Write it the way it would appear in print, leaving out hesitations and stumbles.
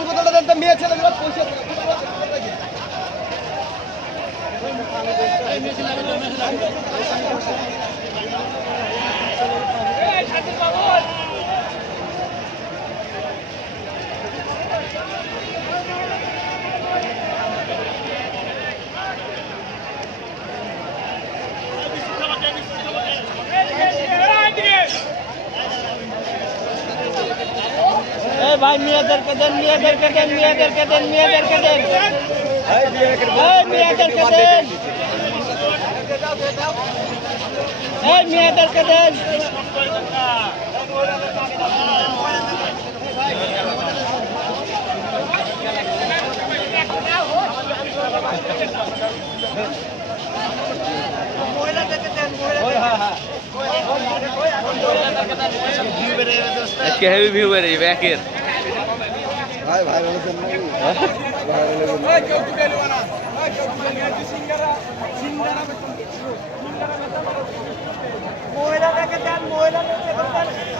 পান বোতলটা দেন তো মেয়ে ছেলেগুলো পয়সা ভাই মেয়েদেরকে দেন মেয়েদেরকে দেন মেয়েদেরকে দেন মেয়েদেরকে দেন মেয়েদেরকে দেন মেয়েদেরকে দেন আজকে হেভি ভিউ বেড়ে যাবে একের ভাই ভাইরাল হচ্ছেন মহিলাদেরকে দেন মহিলাদেরকে দেন